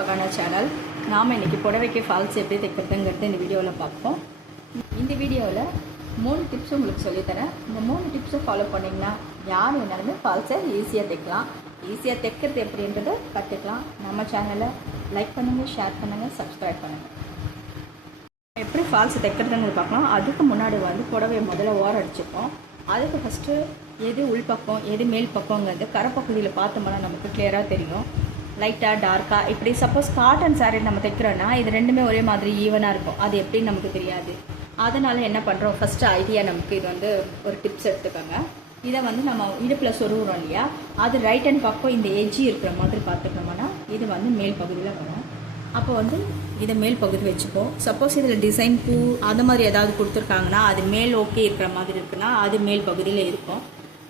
Acana channel. நாம் இன்றைக்கி புடவைக்கு falls எப்படி தைக்கிறதுங்கிறது இந்த வீடியோவில் பார்ப்போம். இந்த வீடியோவில் 3 டிப்ஸ் உங்களுக்கு சொல்லித்தரேன். இந்த 3 டிப்ஸை ஃபாலோ பண்ணிங்கன்னா யார் வேணாலுமே ஃபால்ஸை ஈஸியாக தைக்கலாம். ஈஸியாக தைக்கிறது எப்படின்றத கற்றுக்கலாம். நம்ம சேனலை லைக் பண்ணுங்கள், ஷேர் பண்ணுங்கள், சப்ஸ்கிரைப் பண்ணுங்கள். எப்படி ஃபால்ஸ் தைக்கிறதுன்னு பார்க்கலாம். அதுக்கு முன்னாடி புடவையை முதல்ல ஓரம் அடிச்சுப்போம். அதுக்கு ஃபஸ்ட்டு எது உள்பக்கம் எது மேல் பக்கங்கிறது கரைப்பகுதியில் பார்த்தோம்னா நமக்கு கிளியராக தெரியும். லைட்டாக டார்க்காக இப்படி சப்போஸ் காட்டன் சாரீ நம்ம தைக்கிறோன்னா இது ரெண்டுமே ஒரே மாதிரி ஈவனாக இருக்கும். அது எப்படின்னு நமக்கு தெரியாது. அதனால் என்ன பண்ணுறோம், ஃபஸ்ட்டு ஐடியா நமக்கு இது ஒரு டிப்ஸ் எடுத்துக்கோங்க. இதை நம்ம இடுப்பில் சொருகிறோம் இல்லையா, அது ரைட் ஹேண்ட் பக்கம் இந்த எஜ்ஜி இருக்கிற மாதிரி பார்த்துக்கணும்னா இது மேல் பகுதியில் வரும். அப்போ இதை மேல் பகுதி வச்சுப்போம். சப்போஸ் இதில் டிசைன் பூ அந்த மாதிரி ஏதாவது கொடுத்துருக்காங்கன்னா அது மேல் ஓகே இருக்கிற மாதிரி இருக்குன்னா அது மேல் பகுதியில் இருக்கும்.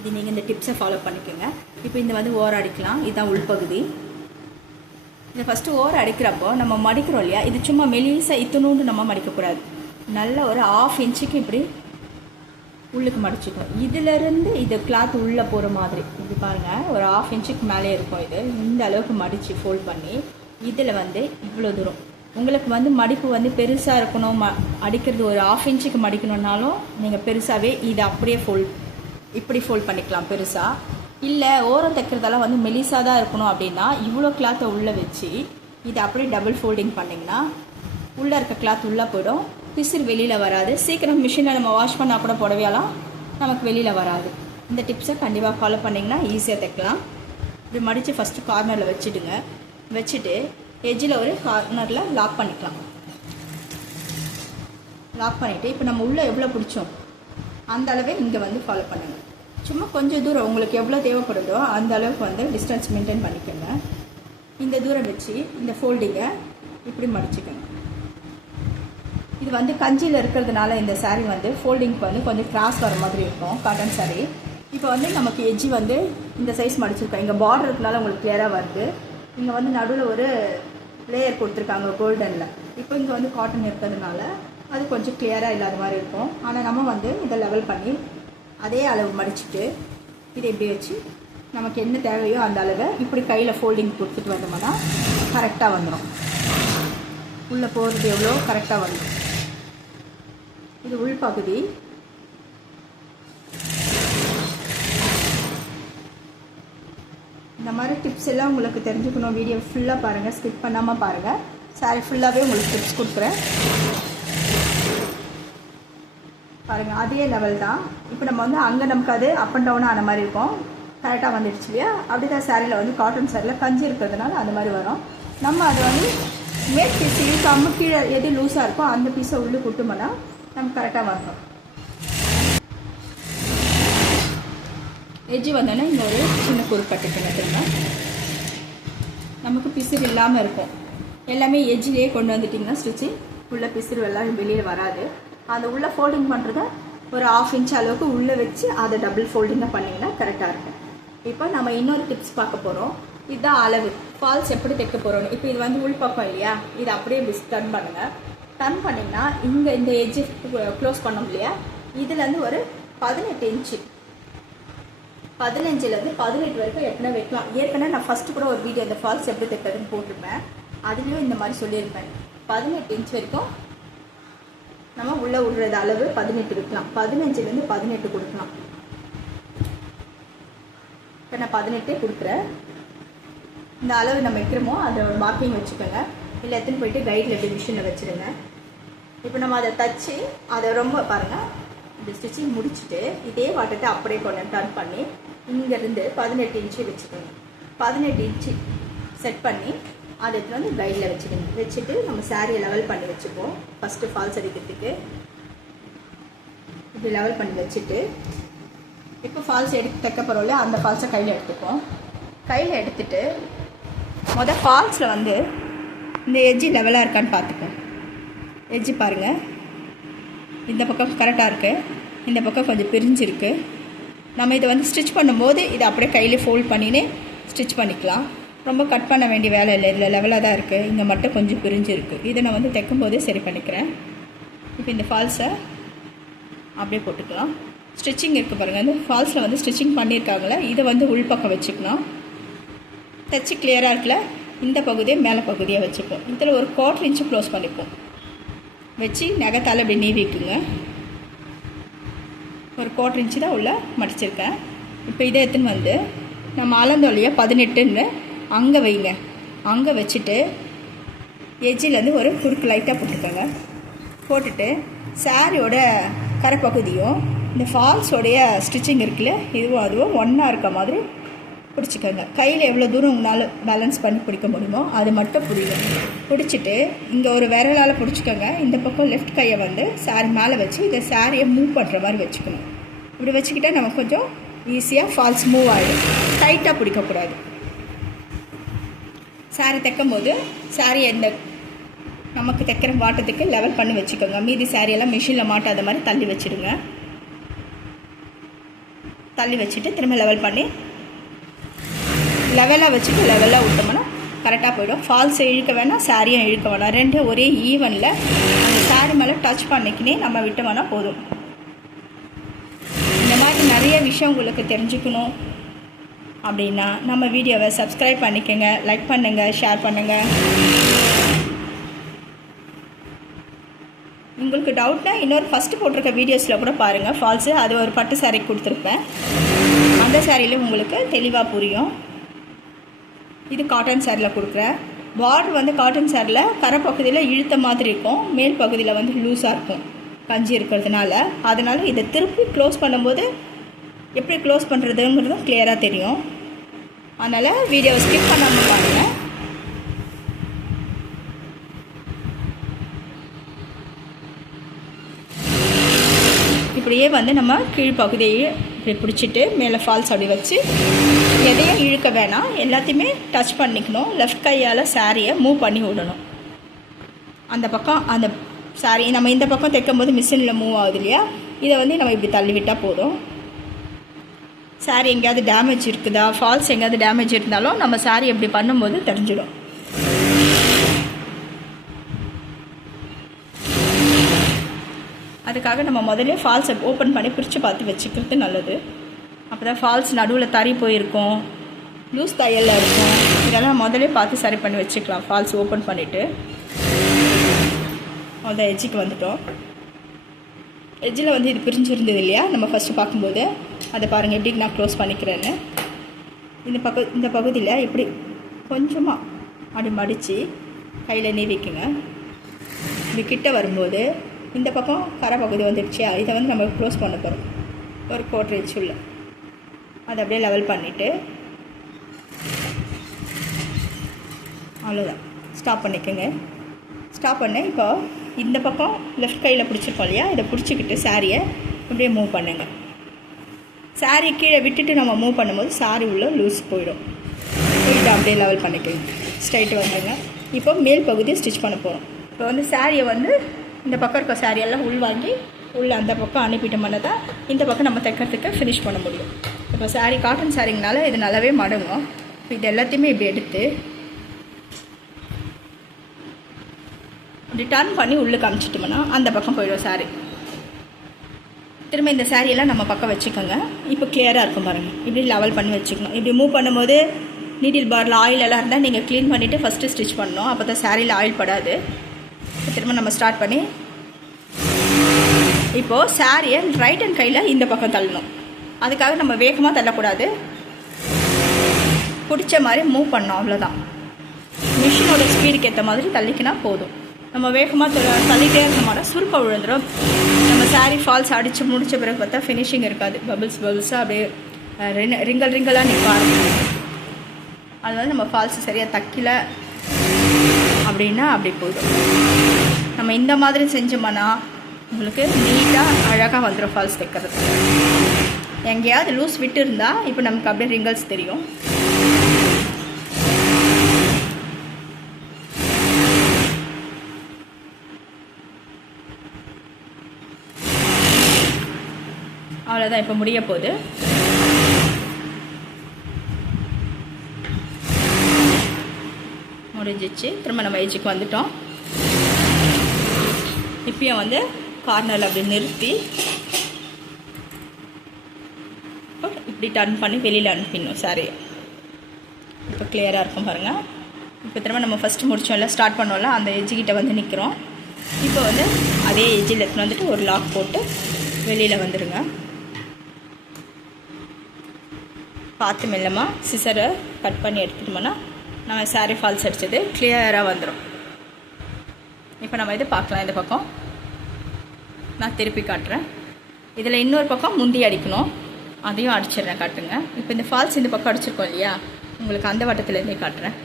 இது நீங்கள் இந்த டிப்ஸை ஃபாலோ பண்ணிக்கோங்க. இப்போ இந்த ஓரம் அடிக்கலாம். இதுதான் உள்பகுதி. இதை ஃபஸ்ட்டு ஓரம் அடிக்கிறப்போ நம்ம மடிக்கிறோம் இல்லையா, இது சும்மா மெலிசாக இத்தனூண்டு நம்ம மடிக்கக்கூடாது. நல்ல ஒரு 1/2 இன்ச்சுக்கு இப்படி உள்ளுக்கு மடிச்சுக்கணும். இதிலேருந்து இது கிளாத் உள்ளே போகிற மாதிரி இப்படி பாருங்கள், ஒரு 1/2 இன்ச்சுக்கு மேலே இருக்கும். இது இந்த அளவுக்கு மடித்து ஃபோல்ட் பண்ணி இதில் இவ்வளோ தூரம் உங்களுக்கு மடிப்பு பெருசாக இருக்கணும். அடிக்கிறது ஒரு 1/2 இன்ச்சுக்கு மடிக்கணுன்னாலும் நீங்கள் பெருசாகவே இதை அப்படியே இப்படி ஃபோல்ட் பண்ணிக்கலாம் பெருசாக. இல்லை ஓரம் தைக்கிறதெல்லாம் மெலிசாக தான் இருக்கணும் அப்படின்னா இவ்வளோ கிளாத்தை உள்ளே வச்சு இதை அப்படியே டபுள் ஃபோல்டிங் பண்ணிங்கன்னா உள்ளே இருக்க கிளாத் உள்ளே போய்டும். பிசிறு வெளியில் வராது. சீக்கிரம் மிஷினில் நம்ம வாஷ் பண்ணால் கூட புடவையெல்லாம் நமக்கு வெளியில் வராது. இந்த டிப்ஸை கண்டிப்பாக ஃபாலோ பண்ணிங்கன்னா ஈஸியாக தைக்கலாம். இப்படி மடித்து ஃபஸ்ட்டு கார்னரில் வச்சுடுங்க. வச்சுட்டு எஜ்ஜில் ஒரு கார்னரில் லாக் பண்ணிக்கலாம். லாக் பண்ணிவிட்டு இப்போ நம்ம உள்ளே எவ்வளோ பிடிச்சோம் அந்த அளவே இங்கே ஃபாலோ பண்ணுங்கள். சும்மா கொஞ்சம் தூரம் உங்களுக்கு எவ்வளோ தேவைப்படுதோ அந்த அளவுக்கு டிஸ்டன்ஸ் மெயின்டைன் பண்ணிக்கோங்க. இந்த தூரம் வச்சு இந்த ஃபோல்டிங்கை இப்படி மடிச்சுக்கோங்க. இது கஞ்சியில் இருக்கிறதுனால இந்த சாரீ ஃபோல்டிங்க்கு கொஞ்சம் கிராஸ் வர மாதிரி இருக்கும் காட்டன் சாரீ. இப்போ நமக்கு எஜ்ஜி இந்த சைஸ் மடிச்சிருக்கோம். இங்கே பார்டர் இருக்கனால உங்களுக்கு கிளியராக வருது. இங்கே நடுவில் ஒரு லேயர் கொடுத்துருக்காங்க கோல்டனில். இப்போ இங்கே காட்டன் இருக்கிறதுனால அது கொஞ்சம் கிளியராக இல்லாத மாதிரி இருக்கும். ஆனால் நம்ம இதை லெவல் பண்ணி அதே அளவு மடிச்சுட்டு இதை இப்படி வச்சு நமக்கு என்ன தேவையோ அந்த அளவை இப்படி கையில் ஃபோல்டிங் கொடுத்துட்டு வந்தோம்னா கரெக்டாக வந்துடும். உள்ளே போகிறது எவ்வளோ கரெக்டாக வந்துடும். இது உள்பகுதி. இந்த மாதிரி டிப்ஸ் எல்லாம் உங்களுக்கு தெரிஞ்சுக்கணும். வீடியோ ஃபுல்லாக பாருங்கள், ஸ்கிப் பண்ணாமல் பாருங்கள். சாரி ஃபுல்லாகவே உங்களுக்கு டிப்ஸ் கொடுக்குறேன் பாருங்கள். அதே லெவல் தான். இப்போ நம்ம அங்கே நமக்கு அது அப் அண்ட் டவுனாக ஆன மாதிரி இருக்கும். கரெக்டாக வந்துடுச்சு இல்லையா. அப்படி தான் சாரியில் காட்டன் சாரியில் கஞ்சி இருக்கிறதுனால அந்த மாதிரி வரும். நம்ம அதை மேல் பீஸ் இழுக்காமல் கீழே எது லூஸாக இருக்கோ அந்த பீஸை உள்ளே குட்டுமோன்னா நமக்கு கரெக்டாக வந்துடும். எஜ்ஜி வந்தோன்னா இந்த ஒரு சின்ன குறுக்கட்டுக்குங்க. திரும்ப நமக்கு பிசிறு இல்லாமல் இருக்கும். எல்லாமே எஜ்ஜிலேயே கொண்டு வந்துட்டிங்கன்னா ஸ்டிச்சிங் உள்ள பிசிறு எல்லாம் வெளியில் வராது. அந்த உள்ளே ஃபோல்டிங் பண்ணுறத ஒரு 1/2 இன்ச் அளவுக்கு உள்ளே வச்சு அதை டபுள் ஃபோல்டிங்காக பண்ணிங்கன்னா கரெக்டாக இருக்கும். இப்போ நம்ம இன்னொரு டிப்ஸ் பார்க்க போகிறோம். இதுதான் அளவு. ஃபால்ஸ் எப்படி தைக்க போகிறோன்னு. இப்போ இது உள்பக்கம் இல்லையா, இது அப்படியே டர்ன் பண்ணுங்கள். டர்ன் பண்ணிங்கன்னா இங்கே இந்த எஜ்ஜு க்ளோஸ் பண்ணோம் இல்லையா, இதுலேருந்து ஒரு 18 இன்ச்சு 15லேருந்து 18 வரைக்கும் எப்படின்னா வைக்கலாம். ஏற்கனவே நான் ஃபஸ்ட்டு கூட ஒரு வீடியோ இந்த ஃபால்ஸ் எப்படி தைக்கிறதுன்னு போட்டிருப்பேன். அதுலேயும் இந்த மாதிரி சொல்லியிருப்பேன். 18 இன்ச் வரைக்கும் நம்ம உள்ளே விடுறது அளவு 18 வைக்கலாம். 15லேருந்து 18 கொடுக்கலாம். இப்போ நான் 18 கொடுக்குறேன். இந்த அளவு நம்ம வைக்கிறோமோ அதோட மார்க்கிங் வச்சுக்கோங்க. இல்லை எடுத்துன்னு போயிட்டு கைடில் எப்படி மிஷினில் வச்சுருங்க. இப்போ நம்ம அதை தச்சு அதை ரொம்ப பாருங்கள், இந்த ஸ்டிச்சிங் முடிச்சுட்டு இதே வாட்டத்தை அப்படியே கொஞ்சம் டர்ன் பண்ணி இங்கேருந்து 18 இன்ச்சு வச்சுக்கோங்க. 18 இன்ச்சு செட் பண்ணி அதை எடுத்துகிட்டு கைடில் வச்சுக்கணும். வச்சுட்டு நம்ம சாரியை லெவல் பண்ணி வச்சுப்போம். ஃபஸ்ட்டு ஃபால்ஸ் அடிக்கிறதுக்கு இப்படி லெவல் பண்ணி வச்சுட்டு இப்போ ஃபால்ஸ் தைக்க போகிறோம்ல அந்த ஃபால்ஸை கையில் எடுத்துப்போம். கையில் எடுத்துட்டு ஃபால்ஸில் இந்த எஜ்ஜி லெவலாக இருக்கான்னு பார்த்துப்போம். எஜ்ஜி பாருங்கள், இந்த பக்கம் கரெக்டாக இருக்குது, இந்த பக்கம் கொஞ்சம் பிரிஞ்சிருக்கு. நம்ம இதை ஸ்டிச் பண்ணும்போது இதை அப்படியே கையில் ஃபோல்ட் பண்ணினே ஸ்டிச் பண்ணிக்கலாம். ரொம்ப கட் பண்ண வேண்டிய வேலை இல்லை. இதில் லெவலாக தான் இருக்குது. இங்கே மட்டும் கொஞ்சம் பிரிஞ்சிருக்கு. இதை நான் தைக்கும் போதே சரி பண்ணிக்கிறேன். இப்போ இந்த ஃபால்ஸை அப்படியே போட்டுக்கலாம். ஸ்டிச்சிங் இருக்குது பாருங்கள். அந்த ஃபால்ஸில் ஸ்டிச்சிங் பண்ணியிருக்காங்களே இதை உள்பக்கம் வச்சுக்கலாம். தைச்சி கிளியராக இருக்குல்ல. இந்த பகுதியை மேலே பகுதியாக வச்சுப்போம். இதில் ஒரு 1/4 இன்ச்சு க்ளோஸ் பண்ணிப்போம். வச்சு நகத்தால் அப்படி நீவிக்குங்க. ஒரு 1/4 இன்ச்சு தான் உள்ள மடிச்சிருக்கேன். இப்போ இதை எடுத்துன்னு வந்து நம்ம அளந்தோலையை 18ன்னு அங்கே வைங்க. அங்கே வச்சுட்டு எஜ்ஜிலேருந்து ஒரு குறுக்கு லைட்டாக போட்டுக்கோங்க. போட்டுட்டு சாரியோட கரைப்பகுதியும் இந்த ஃபால்ஸோடைய ஸ்டிச்சிங் இருக்குல்ல, இதுவும் அதுவும் ஒன்றா இருக்க மாதிரி பிடிச்சிக்கோங்க. கையில் எவ்வளோ தூரம் உங்களால் பேலன்ஸ் பண்ணி பிடிக்க முடியுமோ அது மட்டும் பிடிக்கும். பிடிச்சிட்டு இங்கே ஒரு விரலால் பிடிச்சிக்கோங்க. இந்த பக்கம் லெஃப்ட் கையை வந்து சாரி மேலே வச்சு இந்த சாரியை மூவ் பண்ணுற மாதிரி வச்சுக்கணும். இப்படி வச்சுக்கிட்டால் நமக்கு கொஞ்சம் ஈஸியாக ஃபால்ஸ் மூவ் ஆகிடும். டைட்டாக பிடிக்கக்கூடாது. சாரி தைக்கும் போது சாரியை இந்த நமக்கு தைக்கிற வாட்டத்துக்கு லெவல் பண்ணி வச்சுக்கோங்க. மீதி சாரியெல்லாம் மிஷினில் மாட்டாத மாதிரி தள்ளி வச்சுடுங்க. தள்ளி வச்சுட்டு திரும்ப லெவல் பண்ணி லெவலாக வச்சுட்டு லெவலாக விட்டோம்னா கரெக்டாக போயிடும். ஃபால்ஸை இழுக்க வேணாம், சாரியும் இழுக்க வேணாம். ரெண்டும் ஒரே ஈவனில் அந்த சாரி மேலே டச் பண்ணிக்கினே நம்ம விட்டோம்னா போதும். இந்த மாதிரி நிறைய விஷயம் உங்களுக்கு தெரிஞ்சுக்கணும் அப்படின்னா நம்ம வீடியோவை சப்ஸ்கிரைப் பண்ணிக்கோங்க, லைக் பண்ணுங்கள், ஷேர் பண்ணுங்கள். உங்களுக்கு டவுட்னா இன்னொரு ஃபஸ்ட்டு போட்டிருக்க வீடியோஸில் கூட பாருங்கள். ஃபால்ஸு அது ஒரு பட்டு சாரீ கொடுத்துருப்பேன். அந்த சாரியில் உங்களுக்கு தெளிவாக புரியும். இது காட்டன் சாரியில் கொடுக்குறேன். பார்டர் வந்து காட்டன் சாரியில் கரை பகுதியில் இழுத்த மாதிரி இருக்கும், மேல் பகுதியில் வந்து லூஸாக இருக்கும் கஞ்சி இருக்கிறதுனால. அதனால் இதை திருப்பி க்ளோஸ் பண்ணும்போது எப்படி க்ளோஸ் பண்ணுறதுங்கிறதும் கிளியராக தெரியும். அதனால் வீடியோவை ஸ்கிப் பண்ணாமல் பாருங்கள். இப்படியே வந்து நம்ம கீழ்ப்பகுதியை இப்படி பிடிச்சிட்டு மேலே ஃபால்ஸ் அப்படி வச்சு எதையும் இழுக்க வேணாம், எல்லாத்தையுமே டச் பண்ணிக்கணும். லெஃப்ட் கையால் சாரியை மூவ் பண்ணி விடணும். அந்த பக்கம் அந்த சாரி நம்ம இந்த பக்கம் தைக்கும் போது மிஷினில் மூவ் ஆகுது இல்லையா, இதை வந்து நம்ம இப்படி தள்ளிவிட்டால் போதும். சாரி எங்கேயாவது டேமேஜ் இருக்குதா, ஃபால்ஸ் எங்கேயாவது டேமேஜ் இருந்தாலும் நம்ம சாரி எப்படி பண்ணும்போது தெரிஞ்சிடும். அதுக்காக நம்ம முதல்ல ஃபால்ஸை ஓப்பன் பண்ணி பிரித்து பார்த்து வச்சுக்கிறது நல்லது. அப்போ தான் ஃபால்ஸ் நடுவில் தறி போயிருக்கும், லூஸ் தையலில் இருக்கும். இதெல்லாம் முதல்ல பார்த்து சரி பண்ணி வச்சுக்கலாம். ஃபால்ஸ் ஓப்பன் பண்ணிவிட்டு அந்த எஜ்ஜுக்கு வந்துட்டோம். எஜ்ஜில் வந்து இது பிரிஞ்சிருந்தது இல்லையா நம்ம ஃபஸ்ட்டு பார்க்கும்போது, அதை பாருங்கள் எப்படி நான் க்ளோஸ் பண்ணிக்கிறேன்னு. இந்த பகுதியில் இப்படி கொஞ்சமாக அப்படி மடித்து கையில் நீவிக்குங்க. இப்படி கிட்ட வரும்போது இந்த பக்கம் கரை பகுதி வந்துடுச்சு. இதை வந்து நம்ம க்ளோஸ் பண்ண போகிறோம். ஒரு 1/4 இன்ச் உள்ள அதை அப்படியே லெவல் பண்ணிவிட்டு அவ்வளோதான், ஸ்டாப் பண்ணிக்கோங்க. ஸ்டாப் பண்ண இப்போ இந்த பக்கம் லெஃப்ட் கையில் பிடிச்சிருக்கோம் இல்லையா, இதை பிடிச்சிக்கிட்டு சாரியை அப்படியே மூவ் பண்ணுங்க. சாரி கீழே விட்டுட்டு நம்ம மூவ் பண்ணும்போது சாரி உள்ள லூஸ் போயிடும். போயிட்டு அப்படியே லெவல் பண்ணிக்கோங்க. ஸ்ட்ரைட்டு வந்துடுங்க. இப்போ மேல் பகுதியை ஸ்டிச் பண்ண போகிறோம். இப்போ வந்து சாரியை வந்து இந்த பக்கம் இருக்க சாரியெல்லாம் உள்வாங்கி உள்ளே அந்த பக்கம் அனுப்பிட்டோம்னா தான் இந்த பக்கம் நம்ம தைக்கிறதுக்கு ஃபினிஷ் பண்ண முடியும். இப்போ சாரி காட்டன் சாரிங்கனால இது நல்லாவே மடங்கும். இது எல்லாத்தையுமே இப்படி எடுத்து இப்படி டர்ன் பண்ணி உள்ளே காமிச்சிட்டோம்னா அந்த பக்கம் போயிடும் சாரி. திரும்ப இந்த சாரியெல்லாம் நம்ம பக்கம் வச்சுக்கோங்க. இப்போ கிளியராக இருக்கும் பாருங்கள். இப்படி லெவல் பண்ணி வச்சுக்கணும். இப்படி மூவ் பண்ணும்போது நீடில் பாரில் ஆயில் எல்லாம் இருந்தால் நீங்கள் க்ளீன் பண்ணிவிட்டு ஃபஸ்ட்டு ஸ்டிச் பண்ணணும். அப்போ தான் சாரியில் ஆயில் படாது. திரும்ப நம்ம ஸ்டார்ட் பண்ணி இப்போது சாரியை ரைட் ஹேண்ட் கையில் இந்த பக்கம் தள்ளணும். அதுக்காக நம்ம வேகமாக தள்ளக்கூடாது, பிடிச்ச மாதிரி மூவ் பண்ணோம், அவ்வளோதான். மிஷினோட ஸ்பீடுக்கு ஏற்ற மாதிரி தள்ளிக்கினா போதும். நம்ம வேகமாக தள்ளிகிட்டே இருக்க மாட்டோம், சுருக்கம் விழுந்துடும். நம்ம சாரி ஃபால்ஸ் அடித்து முடித்த பிறகு பார்த்தா ஃபினிஷிங் இருக்காது. பபிள்ஸாக அப்படியே ரிங்கலாக நிற்க ஆரம்பிக்கும். அதனால நம்ம ஃபால்ஸ் சரியாக தைக்கல அப்படின்னா அப்படி போயிடும். நம்ம இந்த மாதிரி செஞ்சோம்னா உங்களுக்கு நீட்டாக அழகாக வந்துடும் ஃபால்ஸ் தைக்கிறது. எங்கேயாவது லூஸ் விட்டு இருந்தால் இப்போ நமக்கு அப்படியே ரிங்கல்ஸ் தெரியும். அவ்வளோதான், இப்போ முடிய போகுது. முடிஞ்சிச்சு. திரும்ப நம்ம எஜ்ஜுக்கு வந்துட்டோம். இப்பயும் வந்து கார்னரில் அப்படி நிறுத்தி இப்படி டர்ன் பண்ணி வெளியில் அனுப்பிடணும் சாரி. இப்போ கிளியராக இருக்கும் பாருங்கள். இப்போ திரும்ப நம்ம ஃபஸ்ட்டு முடிச்சோம்ல, ஸ்டார்ட் பண்ணோம்ல, அந்த எஜ்ஜுக்கிட்ட வந்து நிற்கிறோம். இப்போ வந்து அதே எஜ்ஜில் எடுத்துன்னு வந்துட்டு ஒரு லாக் போட்டு வெளியில் வந்துடுங்க. பார்த்து மெல்லமாக சிசரை கட் பண்ணி எடுத்துட்டோம்னா நம்ம சாரீ ஃபால்ஸ் அடித்தது கிளியராக வந்துடும். இப்போ நம்ம இது பார்க்கலாம். இந்த பக்கம் நான் திருப்பி காட்டுறேன். இதில் இன்னொரு பக்கம் முந்தி அடிக்கணும், அதையும் அடிச்சிடுறேன், காட்டுங்க. இப்போ இந்த ஃபால்ஸ் இந்த பக்கம் அடிச்சிருக்கோம் இல்லையா, உங்களுக்கு அந்த வட்டத்துலேருந்தே காட்டுறேன்.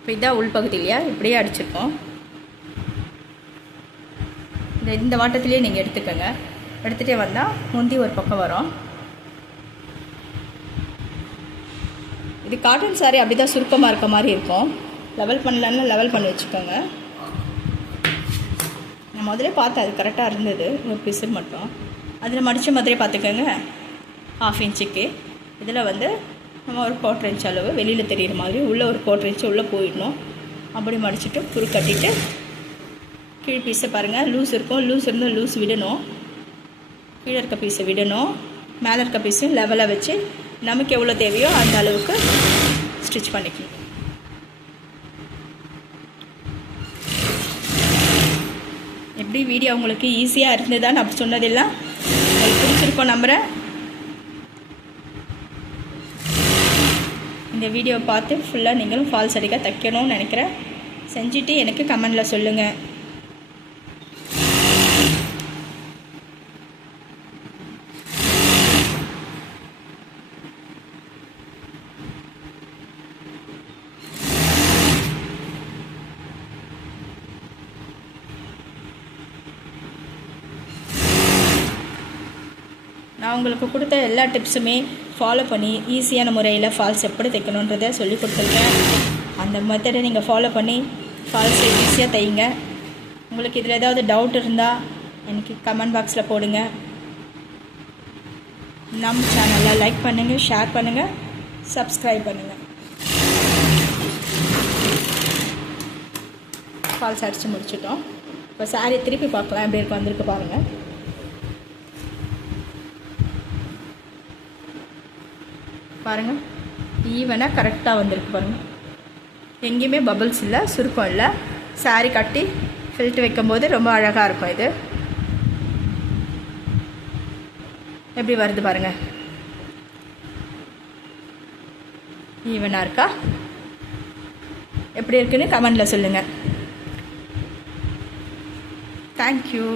இப்போ இதான் உள்பகுதி இல்லையா, இப்படியே அடிச்சிருக்கோம். இந்த வாட்டத்திலே நீங்கள் எடுத்துக்கோங்க. எடுத்துகிட்டே வந்தால் முந்தி ஒரு பக்கம் வரும். இது காட்டன் சாரீ அப்படி தான் சுருக்கமாக இருக்க மாதிரி இருக்கும். லெவல் பண்ணலான்னா லெவல் பண்ணி வச்சுக்கோங்க. நான் முதல்ல பார்த்தேன், அது கரெக்டாக இருந்தது. ஒரு பீஸு மட்டும் அதில் மடித்த மாதிரியே பார்த்துக்கோங்க. 1/2 இன்ச்சுக்கு இதில் வந்து நம்ம ஒரு 1/4 இன்ச் அளவு வெளியில் தெரிகிற மாதிரி உள்ளே ஒரு 1/4 இன்ச்சு உள்ளே போயிடணும். அப்படி மடிச்சுட்டு குறு கட்டிட்டு கீழ் பீஸை பாருங்கள், லூஸ் இருக்கும். லூஸ் இருந்தால் லூஸ் விடணும், கீழே இருக்க பீஸை விடணும். மேலே இருக்க பீஸையும் லெவலாக வச்சு நமக்கு எவ்வளோ தேவையோ அந்த அளவுக்கு ஸ்டிச் பண்ணிக்கணும். எப்படி வீடியோ உங்களுக்கு ஈஸியாக இருந்ததுதான் அப்படி சொன்னதெல்லாம் உங்களுக்கு பிடிச்சிருக்கோம் நம்புகிறேன். இந்த வீடியோவை பார்த்து ஃபுல்லாக நீங்களும் ஃபால்ஸ் அடிக்க தைக்கணும்னு நினைக்கிறேன். செஞ்சுட்டு எனக்கு கமெண்டில் சொல்லுங்கள். நான் உங்களுக்கு கொடுத்த எல்லா டிப்ஸுமே ஃபாலோ பண்ணி ஈஸியான முறையில் ஃபால்ஸ் எப்படி தைக்கணுன்றதை சொல்லி கொடுத்துருக்கேன். அந்த மெத்தடை நீங்கள் ஃபாலோ பண்ணி ஃபால்ஸை ஈஸியாக தைங்க. உங்களுக்கு இதில் ஏதாவது டவுட் இருந்தால் எனக்கு கமெண்ட் பாக்ஸில் போடுங்க. நம்ம சேனலை லைக் பண்ணுங்கள், ஷேர் பண்ணுங்கள், சப்ஸ்கிரைப் பண்ணுங்கள். ஃபால்ஸ் அடித்து முடிச்சிட்டோம். இப்போ சாரீ திருப்பி பார்க்கலாம் எப்படி இருக்கு, வந்திருக்கு பாருங்கள். பாருங்கள், ஈவனாக கரெக்டாக வந்திருக்கு பாருங்கள். எங்கேயுமே பபிள்ஸ் இல்லை, சுருக்கம் இல்லை. சாரீ கட்டி ஃபில்ட்டு வைக்கும்போது ரொம்ப அழகாக இருக்கும். இது எப்படி வருது பாருங்கள், ஈவனாக இருக்கா? எப்படி இருக்குன்னு கமெண்டில் சொல்லுங்கள். தேங்க்யூ.